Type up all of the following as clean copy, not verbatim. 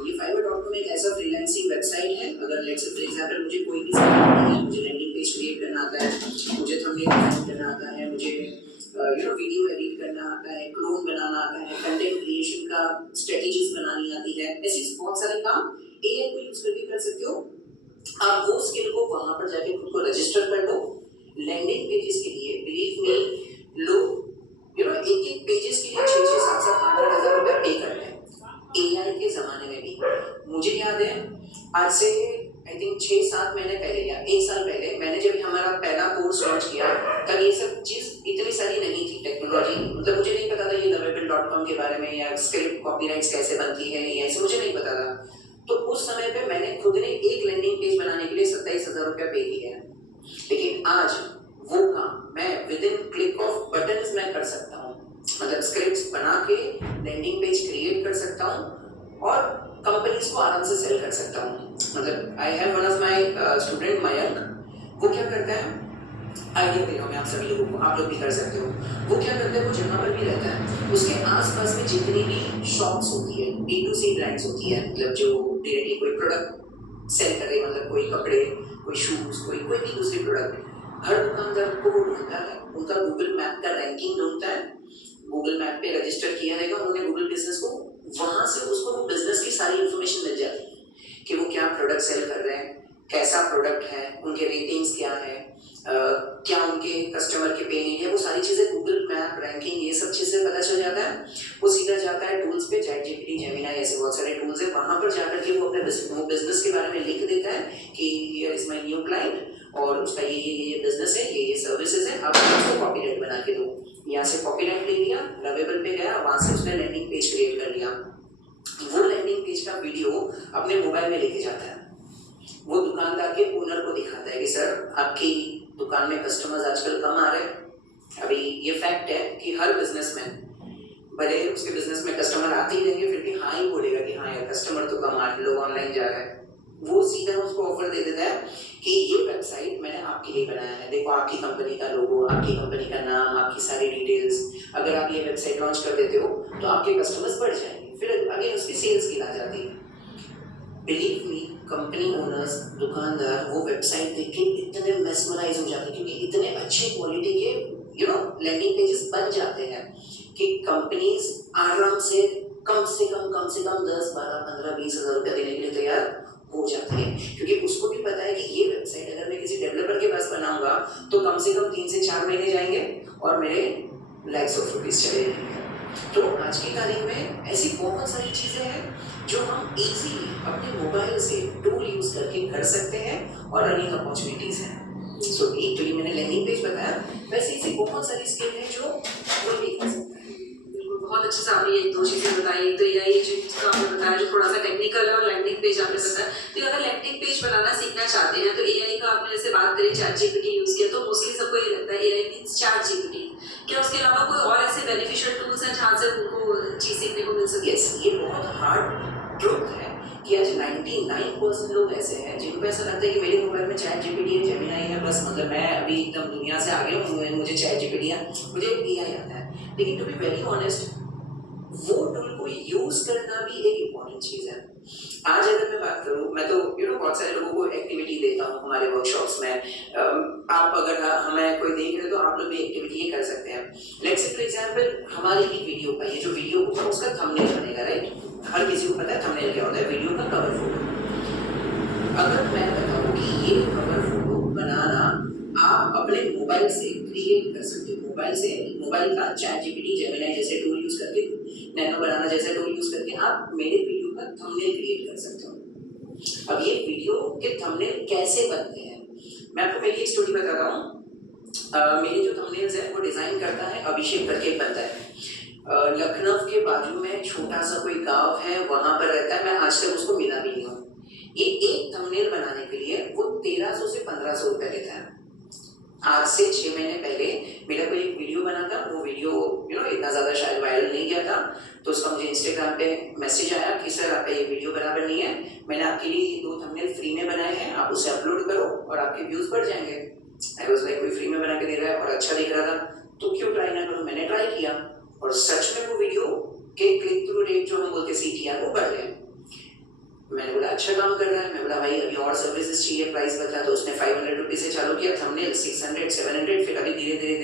ये fiverr.com एक ऐसा फ्रीलांसिंग वेबसाइट है। अगर लेट्स से फॉर एग्जांपल मुझे कोई भी स्किल नहीं है, मुझे लैंडिंग पेज क्रिएट करना आता है, मुझे थंबनेल डिजाइन करना आता है, मुझे वीडियो एडिट करना आता है, क्लोन बनाना आता है, कंटेंट क्रिएशन का स्ट्रेटजीज बनानी आती है, ऐसे बहुत सारे काम एआई को यूज करके कर सकते हो। आप वो स्किल को वहां पर जाके खुद को रजिस्टर कर दो। लैंडिंग पेजेस के लिए बिलीव मी लोग एक एक पेजेस के लिए 6-7-8-8 हज़ार रुपए पे कर रहे हैं एआई के जमाने में भी। मुझे याद है आज से आई थिंक 6-7 महीने पहले या 1 साल पहले मैंने जब हमारा पहला कोर्स लॉन्च किया तब ये सब चीज इतनी सारी नहीं थी टेक्नोलॉजी, मतलब मुझे नहीं पता था ये lovable.com के बारे में या स्क्रिप्ट कॉपीराइट्स कैसे बनती है, ये ऐसे मुझे नहीं पता था। तो उस समय पे मैंने खुद ने एक लैंडिंग पेज बनाने के लिए 27,000 रुपया पे किया है, लेकिन आज वो काम मैं with in click of buttons मैं कर सकता हूँ। मतलब स्क्रिप्ट्स बना के लैंडिंग पेज क्रिएट कर सकता हूँ और कंपनीज को आराम से सेल कर सकता हूँ। मतलब I have one of my student Mayank, वो क्या करता है, आइडिया दे रहा हूँ मैं आप सभी लोगों को, आप लोग भी कर सकते हो। वो क्या करता है, वो जहाँ पर भी रहता है उसके आसपास में जितनी भी शॉप्स होती है, B2C ब्रांड्स होती है, मतलब जो डायरेक्टली कोई प्रोडक्ट सेल कर रहे, मतलब कोई कपड़े, कोई शूज, कोई भी दूसरी प्रोडक्ट, हर दुकानदार को वो ढूंढता है, उनका गूगल मैप का रैंकिंग ढूंढता है, गूगल मैप पे रजिस्टर किया रहेगा उन्होंने गूगल बिजनेस को, वहां से उसको वो बिजनेस की सारी इंफॉर्मेशन मिल जाती है कि वो क्या प्रोडक्ट सेल कर रहे हैं, कैसा प्रोडक्ट है, उनके रेटिंग्स क्या है, क्या उनके कस्टमर के पे नीड है, वो सारी चीजें गूगल मैप रैंकिंग ये सब चीजें पता चल जाता है। वो सीधा जाता है टूल्स पे, ChatGPT, जेमिनी, ऐसे बहुत सारे टूल्स है, वहां पर जाकर के वो अपने बिजनेस के बारे में लिख देता है कि here is my new client और उसका ये बिजनेस है, ये सर्विसेज है, अब उसको कॉपीराइट बना के दो। यहाँ से कॉपीराइट ले लिया, लवेबल पे गया, वहां से उसने लैंडिंग पेज क्रिएट कर लिया। वो लैंडिंग पेज का वीडियो अपने मोबाइल में लेके जाता है, वो दुकानदार के ओनर को दिखाता है कि सर आपकी दुकान में कस्टमर्स आजकल कम आ रहे हैं। अभी ये फैक्ट है कि हर बिजनेस में भले उसके बिजनेस में कस्टमर आते ही रहेंगे, फिर भी हाँ ही बोलेगा कि हाँ यार कस्टमर तो कम आ रहे, लोग ऑनलाइन जा रहे हैं। वो सीधा उसको ऑफर दे देता है कि ये वेबसाइट मैंने आपके लिए बनाया है, देखो आपकी कंपनी का लोगो, आपकी कंपनी का नाम, आपकी सारी डिटेल्स, अगर आप ये वेबसाइट लॉन्च कर देते हो तो आपके कस्टमर्स बढ़ जाएंगे, फिर आगे उसकी सेल्स गिना जाती है। बिलीव मी, कंपनी ओनर्स, दुकानदार वो वेबसाइट देख के इतने मेस्मराइज हो जाते हैं क्योंकि इतने अच्छे क्वालिटी के लैंडिंग पेजेस बन जाते हैं कि कंपनीज आराम से कम से कम 10, 12, 15, 20 हज़ार रुपया देने के लिए तैयार हो जाती है, क्योंकि उसको भी पता है कि ये वेबसाइट अगर मैं किसी डेवलपर के पास बनाऊंगा तो कम से कम 3 से 4 महीने जाएंगे और मेरे लैक्स ऑफ रुपीज चले जाएंगे। तो आज की तारीख में ऐसी बहुत सारी चीजें हैं जो हम इजीली अपने मोबाइल से टूल यूज करके कर सकते हैं और रनिंग अपॉर्चुनिटीज हैं। सो एक तो ये मैंने लैंडिंग पेज बताया, वैसे ऐसी बहुत सारी स्किल है जो कोई भी कर सकता है। बहुत अच्छे से आपने ये 2 चीजें बताई, तो ये जो आपने बताया जो थोड़ा सा टेक्निकल है और लैंडिंग पेज आपने बताया। तो अगर लैंडिंग पेज बनाना सीखना चाहते हैं तो एआई का आपने जैसे बात करी, ChatGPT यूज किया, तो मोस्टली सबको ये लगता है एआई मींस ChatGPT, क्या उसके अलावा कोई और ऐसे बेनिफिशियल टूल्स हैं जहाँ से उनको चीज सीखने को मिल सके? यस, ये बहुत हार्ड ट्रुथ है कि आज 99% लोग ऐसे हैं जिनको ऐसा लगता है कि मेरे मोबाइल में ChatGPT है, जेमिनी है, बस मतलब मैं अभी एकदम दुनिया से आगे हूँ, मुझे ChatGPT है, मुझे एआई आता है। लेकिन टू बी वेरी ऑनेस्ट, वो टूल को यूज करना भी एक इम्पॉर्टेंट चीज है। आज अगर मैं बात करूं, मैं तो बहुत सारे लोगों को एक्टिविटी देता हूं हमारे वर्कशॉप्स में। आप अगर हमें कोई देख रहे हो तो आप लोग भी एक्टिविटी ये कर सकते हैं। लेट्स से फॉर एग्जांपल हमारी ही वीडियो का ये जो वीडियो होगा उसका थंबनेल बनेगा, राइट? हर किसी को पता है थंबनेल क्या होता है, वीडियो का कवर फोटो। अगर मैं बताऊं कि ये कवर फोटो बनाना आप अपने मोबाइल से क्रिएट कर सकते हो, मोबाइल का ChatGPT, जेमिनी जैसे टूल यूज करके, नैनो बनाना जैसे टूल यूज करके आप मेरे वीडियो का थंबनेल क्रिएट कर सकते हो। अब ये वीडियो के थंबनेल कैसे बनते हैं, मैं आपको मेरी एक स्टोरी बता रहा हूँ। मेरे जो थंबनेल्स है वो डिजाइन करता है अभिषेक करके एक बंदा है, लखनऊ के बाजू में छोटा सा कोई गांव है, वहां पर रहता है। मैं आज तक उसको मिला भी नहीं हूँ। ये एक थंबनेल बनाने के लिए वो 1300 से 1500 रुपए लेता है। आज से 6 महीने पहले मेरा कोई एक वीडियो बना था, वो वीडियो इतना ज्यादा शायद वायरल नहीं गया था, तो उसका मुझे इंस्टाग्राम पे मैसेज आया कि सर आपका ये वीडियो बराबर नहीं है, मैंने आपके लिए 2 थंबनेल फ्री में बनाए हैं, आप उसे अपलोड करो और आपके व्यूज बढ़ जाएंगे। आई वाज लाइक, कोई फ्री में बना के दे रहा है और अच्छा दिख रहा था तो क्यों ट्राई ना करूं। मैंने ट्राई किया और सच में वो वीडियो के क्लिक थ्रू रेट जो हम बोलते CTR वो बढ़ गए। मैंने बोला अच्छा काम कर रहा है। मैं बोला भाई अभी और सर्विसेज चाहिए, प्राइस बता। तो उसने 500 रुपीज से चालू किया, थंबनेल 600 700, फिर अभी धीरे धीरे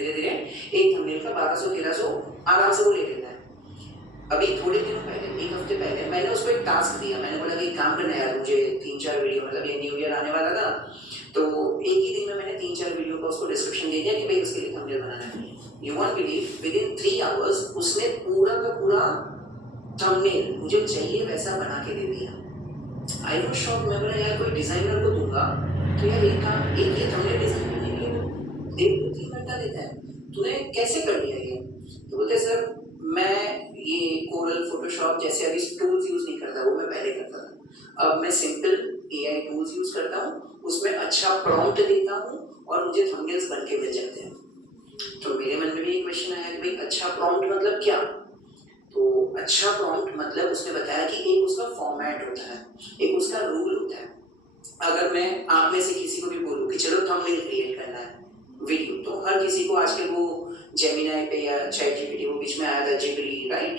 एक थंबनेल का 1200 1300 आराम से वो ले लेता है। अभी थोड़े दिनों पहले, एक हफ्ते पहले, मैंने उसको एक टास्क दिया। मैंने बोला कि एक काम करना यार, मुझे 3-4 वीडियो, मतलब ये न्यू ईयर आने वाला था, तो एक ही दिन में मैंने 3-4 वीडियो का उसको डिस्क्रिप्शन दे दिया कि भाई उसके लिए थंबनेल बनाना है। You won't believe, with in 3 hours उसने पूरा का पूरा थंबनेल मुझे चाहिए वैसा बना के दे दिया। I was shocked. मैं बोला यार कोई डिजाइनर को दूंगा तो यार एक काम, एक ये थंबनेल डिजाइन करने के लिए 1-2-3 घंटा देता है, तूने कैसे कर लिया ये? तो बोलते सर मैं ये कोरल, फोटोशॉप जैसे अभी टूल्स यूज नहीं करता, वो मैं पहले करता था। अब मैं सिंपल एआई टूल्स यूज करता हूँ, उसमें अच्छा प्रॉम्प्ट देता हूँ और मुझे थंबनेल्स बन के मिल जाते हैं। तो मेरे मन में भी एक क्वेश्चन आया कि भाई अच्छा प्रॉम्प्ट मतलब क्या? तो अच्छा प्रॉम्प्ट मतलब उसने बताया कि एक उसका फॉर्मेट होता है, एक उसका रूल होता है। अगर मैं आप में से किसी को भी बोलूँ कि चलो थंबनेल क्रिएट करना है वीडियो, तो हर किसी को आजकल वो जेमिनाई पे या चैट जीपीटी, वो बीच में आया था जिबली राइट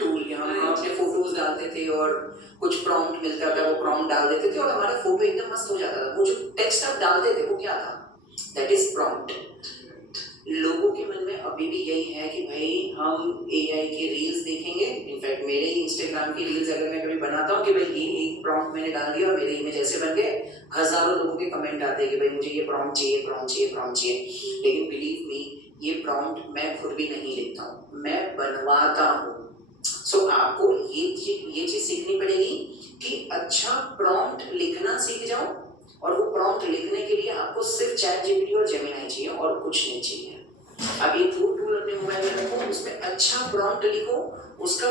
टूल, हम अपने फोटोज डालते थे और कुछ प्रॉम्प्ट मिलता था, वो प्रॉम्प्ट डाल देते थे और हमारा फोटो एकदम मस्त हो जाता था। वो जो टेक्स्ट आप डालते थे वो क्या था? That is prompt. लोगों के मन में अभी भी यही है कि भाई हम एआई के रील्स देखेंगे। इनफैक्ट मेरे ही इंस्टाग्राम की रील्स अगर मैं कभी बनाता हूँ कि भाई ये एक प्रॉम्प्ट मैंने डाल दिया और मेरे इमेज ऐसे बन गए, हजारों लोगों के कमेंट आते हैं कि भाई मुझे ये प्रॉम्प्ट चाहिए, प्रॉम्प्ट चाहिए, प्रॉम्प्ट चाहिए। लेकिन बिलीव मी, ये प्रॉम्प्ट मैं खुद भी नहीं लिखता हूँ, मैं बनवाता हूँ। सो आपको ये चीज सीखनी पड़ेगी कि अच्छा प्रॉम्प्ट लिखना सीख जाओ, और वो प्रॉम्प्ट लिखने के लिए आपको सिर्फ चैट जीपीटी और जेमिनाई चाहिए और कुछ नहीं चाहिए। अब ये टूल अपने मोबाइल में रखो, उसमें अच्छा प्रॉम्प्ट लिखो, उसका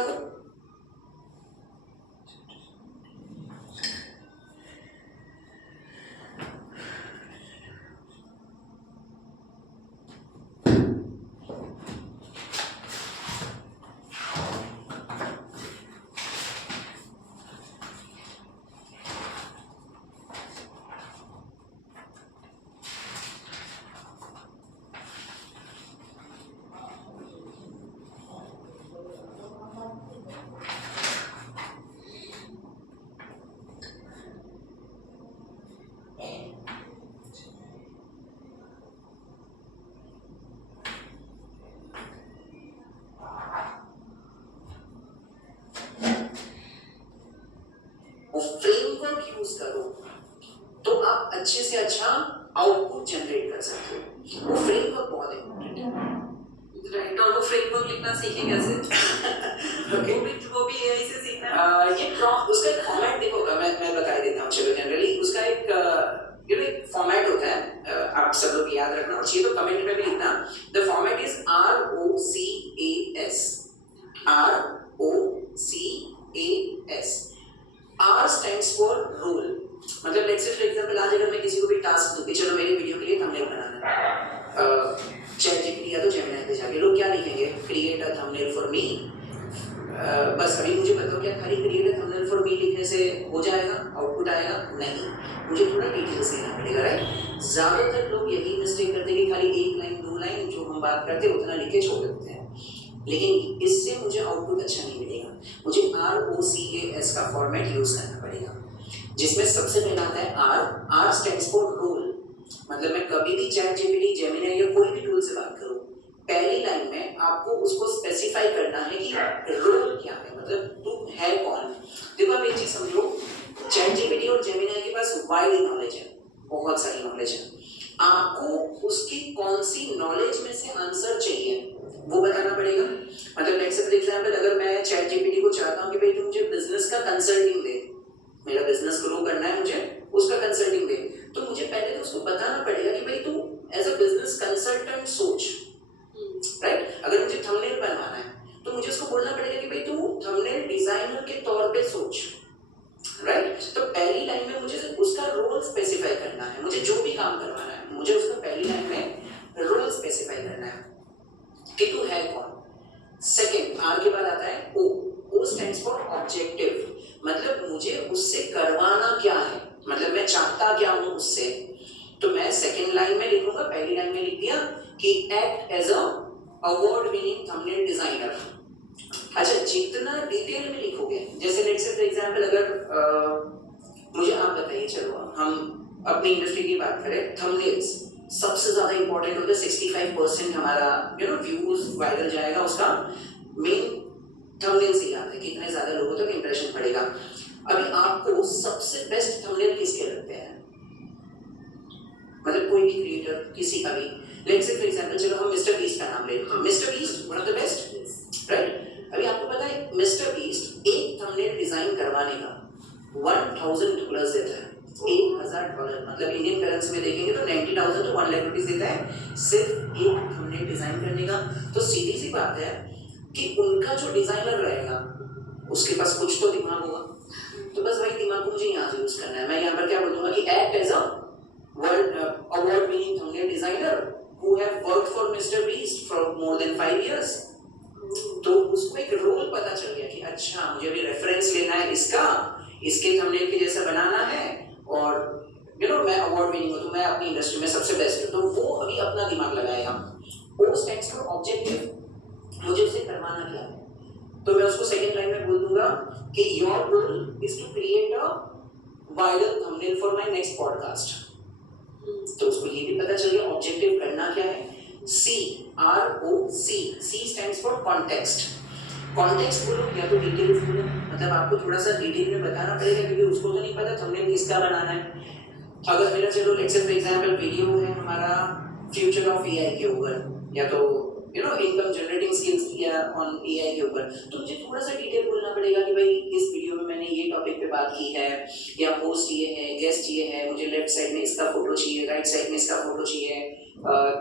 वो फ्रेमवर्क यूज करो तो आप अच्छे से अच्छा आउटपुट जनरेट कर सकते हो। वो फ्रेमवर्क बहुत इंपॉर्टेंट है। राइट, और वो फ्रेमवर्क लिखना सीखे कैसे? ओके, वो भी एआई से सीखना है। ये प्रॉम्प्ट, उसका एक फॉर्मेट देखो, मैं बता देता हूँ। चलो जनरली उसका एक एक फॉर्मेट होता है, आप सब लोग याद रखना, और चाहिए तो कमेंट में भी लिखना। The format is ROCAS। ROCAS। R stands for role। मतलब लेट्स से फॉर एग्जांपल आज अगर मैं किसी को भी टास्क दूं कि चलो मेरे वीडियो के लिए थंबनेल बनाना है, चैट जीपीटी या तो जेमिनाई पे जाके लोग क्या लिखेंगे? Create a thumbnail for me. बस अभी मुझे बताओ क्या खाली create a thumbnail for me लिखने से हो जाएगा, आउटपुट आएगा? नहीं, मुझे थोड़ा डिटेल्स देना पड़ेगा, राइट? ज्यादातर लोग यही मिस्टेक करते हैं कि खाली 1 लाइन 2 लाइन जो हम बात करते हैं उतना लिख के छोड़ देते हैं, लेकिन इससे मुझे आउटपुट अच्छा नहीं मिलेगा। मुझे ROCAS का फॉर्मेट यूज करना पड़ेगा, जिसमें सबसे पहला आता है R स्टैंड्स फॉर रोल। मतलब मैं कभी भी चैट जीपीटी, जेमिनाई या कोई भी टूल से बात करूं, पहली लाइन में आपको उसको स्पेसिफाई करना है कि रोल क्या है, मतलब तू है कौन। देखो आप एक चीज समझो, चैट जीपीटी और जेमिनाई के पास वाइड नॉलेज है, बहुत सारी नॉलेज है। आपको उसकी कौन सी नॉलेज में से आंसर चाहिए वो बताना पड़ेगा। मतलब लेट्स से फॉर एग्जांपल अगर मैं चैट जीपीटी को चाहता हूं कि भाई तू मुझे बिजनेस का कंसल्टिंग दे, मेरा बिजनेस ग्रो करना है, मुझे उसका कंसल्टिंग दे, तो मुझे पहले तो उसको बताना पड़ेगा कि भाई तू एज अ बिजनेस कंसल्टेंट सोच, राइट? अगर मुझे थंबनेल बनवाना है तो मुझे उसको बोलना पड़ेगा कि भाई तू थंबनेल डिजाइनर के तौर पे सोच, राइट? तो पहली लाइन में मुझे उसका रोल स्पेसिफाई करना है, मुझे जो भी काम करवाना है मुझे उसका पहली लाइन में रोल स्पेसिफाई करना है कि तू है कौन। सेकंड, आर के बाद आता है O स्टैंड्स फॉर ऑब्जेक्टिव। मतलब मुझे उससे करवाना क्या है, मतलब मैं चाहता क्या हूं उससे। तो मैं सेकंड लाइन में लिखूंगा, पहली लाइन में लिख दिया कि act as a award winning thumbnail designer. अच्छा, जितना डिटेल में लिखोगे, जैसे लेट्स से फॉर एग्जांपल अगर मुझे आप बताइए, चलो हम अपनी इंडस्ट्री की बात करें, थंबनेल्स सबसे ज्यादा इंपॉर्टेंट होता है। 65% हमारा व्यूज वायरल जाएगा, उसका मेन थंबनेल से ही आता है, कितने ज्यादा लोगों तक इंप्रेशन पड़ेगा। अभी आपको सबसे बेस्ट थंबनेल किसके लगते हैं? मतलब कोई भी क्रिएटर, किसी का भी, लेट्स से फॉर एग्जांपल चलो हम मिस्टर बीस्ट का नाम ले लेते हैं। Mister beast one of the best, right? अभी आपको पता है मिस्टर बीस्ट एक थंबनेल डिजाइन करवाने का $1000 देता है। $1000, मतलब इंडियन करेंसी में देखेंगे तो 90,000 to 1 लाख रुपीस देता है सिर्फ एक थंबनेल डिजाइन करने का। तो सीधी सी बात है कि उनका जो डिजाइनर रहेगा उसके पास कुछ तो दिमाग होगा। तो बस वही दिमाग को मुझे यहाँ से यूज करना है। मैं यहाँ पर क्या बोलूँगा कि act as a world award winning thumbnail designer who have worked for Mr. Beast for more than 5 years। तो उसको एक रोल पता चल गया कि अच्छा मुझे अभी रेफरेंस लेना है इसका, इसके थंबनेल के जैसा बनाना है, और मैं अवार्ड विनिंग हूँ तो मैं अपनी इंडस्ट्री में सबसे बेस्ट हूँ। तो वो अभी अपना दिमाग लगाएगा। वो स्टैंड्स फॉर ऑब्जेक्टिव, मुझे उसे करवाना क्या है। तो मैं उसको सेकंड लाइन में बोल दूंगा कि your goal is to create a viral thumbnail for my next podcast. तो उसको ये भी पता चल गया ऑब्जेक्टिव करना क्या है। CROC, C stands for context. Context बोलो या तो डिटेल्स बोलो, मतलब आपको थोड़ा सा डिटेल में बताना पड़ेगा क्योंकि उसको तो नहीं पता थंबनेल किसका बनाना है। अगर मेरा चलो let's say for example video है हमारा फ्यूचर ऑफ AI के ऊपर, या तो इनकम जनरेटिंग स्किल्स या ऑन AI के ऊपर, तो मुझे थोड़ा सा डिटेल बोलना पड़ेगा कि भाई इस वीडियो में मैंने ये टॉपिक पे बात की है, या होस्ट ये है, गेस्ट ये है, मुझे लेफ्ट साइड में इसका फोटो चाहिए, राइट साइड में इसका फोटो चाहिए,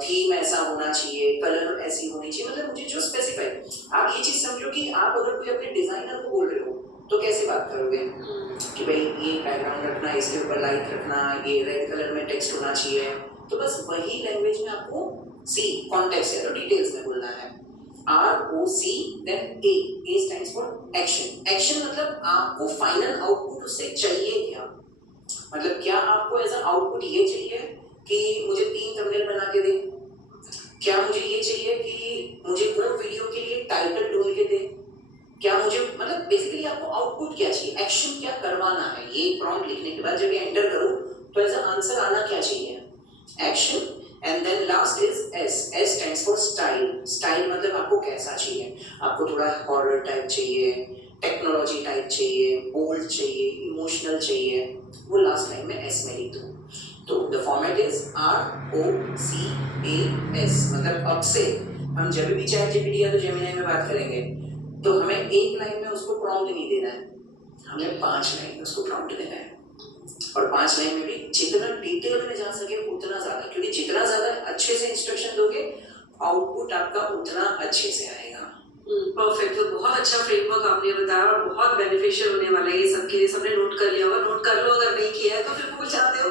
थीम ऐसा होना चाहिए, कलर ऐसी होनी चाहिए, मतलब मुझे जो स्पेसिफाई। आप ये चीज समझो कि आप अगर कोई अपने डिजाइनर को बोल रहे हो तो कैसे बात करोगे कि भाई ये बैकग्राउंड रखना, इसके ऊपर लाइट रखना, ये रेड कलर में टेक्स्ट होना चाहिए। तो बस वही लैंग्वेज में आपको C कॉन्टेक्स्ट या तो डिटेल्स में बोलना है। ROC then A stands for action. Action मतलब आपको फाइनल आउटपुट उससे चाहिए क्या, मतलब क्या आपको एज अ आउटपुट ये चाहिए कि मुझे 3 थंबनेल बना के दे, क्या मुझे ये चाहिए कि मुझे वो वीडियो के लिए टाइटल ढूंढ के दे, क्या मुझे, मतलब बेसिकली आपको आउटपुट क्या चाहिए, एक्शन क्या करवाना है। ये प्रॉम्प्ट लिखने के बाद जब ये एंटर करो तो एज अ आंसर आना क्या चाहिए, action. And then last is S stands for style. Style मतलब आपको कैसा चाहिए, आपको थोड़ा हॉरर टाइप चाहिए, टेक्नोलॉजी टाइप चाहिए, बोल्ड चाहिए, इमोशनल चाहिए, वो लास्ट लाइन में S में लिख दो। तो द फॉर्मेट इज ROCAS। मतलब अब से हम जब भी चैट जीपीटी या तो जेमिनी में बात करेंगे तो हमें एक लाइन में उसको प्रॉम्प्ट नहीं देना है, हमें 5 लाइन में उसको प्रॉम्प्ट देना है। और 5 लाइन में भी जितना डिटेल में जा सके उतना ज्यादा, क्योंकि जितना ज्यादा अच्छे से इंस्ट्रक्शन दोगे आउटपुट आपका उतना अच्छे से आएगा। परफेक्ट। तो बहुत अच्छा फ्रेमवर्क आपने बताया और बहुत बेनिफिशियल होने वाला है ये सबके लिए। सबने नोट कर लिया होगा, नोट कर लो, अगर नहीं किया है तो फिर भूल जाते हो।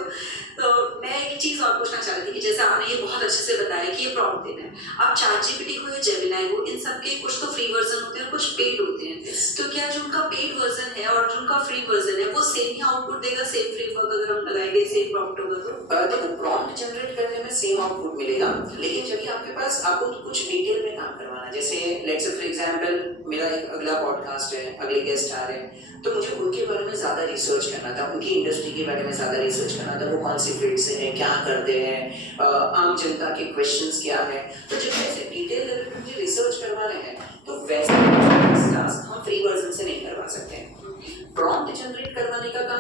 तो मैं एक चीज और पूछना चाह रही थी कि जैसे आपने ये बहुत अच्छे से बताया कि ये प्रॉम्प्ट देना है। अब चैट जीपीटी को या जेमिनी को, इन सब के कुछ तो फ्री वर्जन होते हैं, कुछ पेड होते हैं। तो क्या जो उनका पेड वर्जन है और जो उनका फ्री वर्जन है वो सेम ही आउटपुट देगा, सेम फ्रेमवर्क अगर हम लगाएंगे, सेम प्रॉम्प्ट होगा तो? देखो प्रॉम्प्ट जनरेट करने में सेम आउटपुट मिलेगा, लेकिन जब भी आपके पास आपको कुछ डिटेल में काम करवाना, जैसे लेट्स से फॉर एग्जांपल मेरा एक अगला पॉडकास्ट है, अगले गेस्ट आ रहे हैं, तो मुझे उनके बारे में ज़्यादा रिसर्च करना था, उनकी इंडस्ट्री के बारे में ज़्यादा रिसर्च करना था, वो कौन सी फील्ड से हैं, क्या करते हैं, आम जनता के क्वेश्चंस क्या है। तो जब ऐसे डिटेल लेवल पे मुझे रिसर्च करवाने हैं तो वैसे टास्क हम फ्री वर्जन से नहीं करवा सकते हैं। प्रॉम्प्ट जनरेट करवाने का काम